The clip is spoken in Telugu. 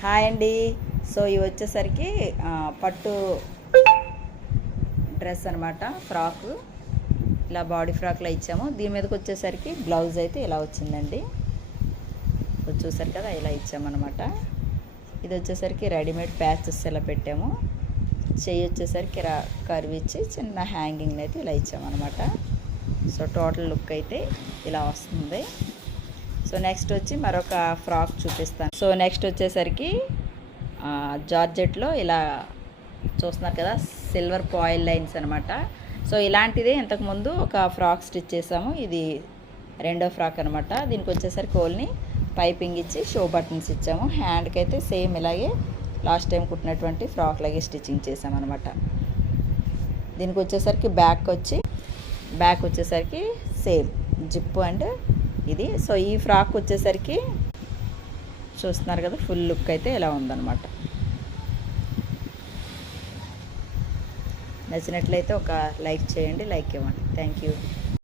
హాయ్ అండి. సో ఇవి వచ్చేసరికి పట్టు డ్రెస్ అనమాట, ఫ్రాకు. ఇలా బాడీ ఫ్రాక్లో ఇచ్చాము. దీని మీదకి వచ్చేసరికి బ్లౌజ్ అయితే ఇలా వచ్చిందండి. సో చూసారు కదా, ఇలా ఇచ్చామన్నమాట. ఇది వచ్చేసరికి రెడీమేడ్ ప్యాచెస్ ఇలా పెట్టాము. చెయ్యి వచ్చేసరికి కర్వ్ ఇచ్చి చిన్న హ్యాంగింగ్ అయితే ఇలా ఇచ్చామన్నమాట. సో టోటల్ లుక్ అయితే ఇలా వస్తుంది. సో నెక్స్ట్ వచ్చి మరొక ఫ్రాక్ చూపిస్తాను. సో నెక్స్ట్ వచ్చేసరికి జార్జెట్లో ఇలా చూస్తున్నారు కదా, సిల్వర్ పాయిల్ లైన్స్ అనమాట. సో ఇలాంటిదే ఇంతకుముందు ఒక ఫ్రాక్ స్టిచ్ చేసాము. ఇది రెండో ఫ్రాక్ అనమాట. దీనికి వచ్చేసరికి ఓల్ని పైపింగ్ ఇచ్చి షో బటన్స్ ఇచ్చాము. హ్యాండ్కి అయితే సేమ్ ఇలాగే లాస్ట్ టైం కుట్టినటువంటి ఫ్రాక్ లాగే స్టిచ్చింగ్ చేసామన్నమాట. దీనికి వచ్చేసరికి బ్యాక్ వచ్చేసరికి సేమ్ జిప్పు అండ్ ఇది. సో ఈ ఫ్రాక్ వచ్చేసరికి చూస్తున్నారు కదా, ఫుల్ లుక్ అయితే ఇలా ఉందన్నమాట. నచ్చినట్లయితే ఒక లైక్ చేయండి, లైక్ ఇవ్వండి. Thank you.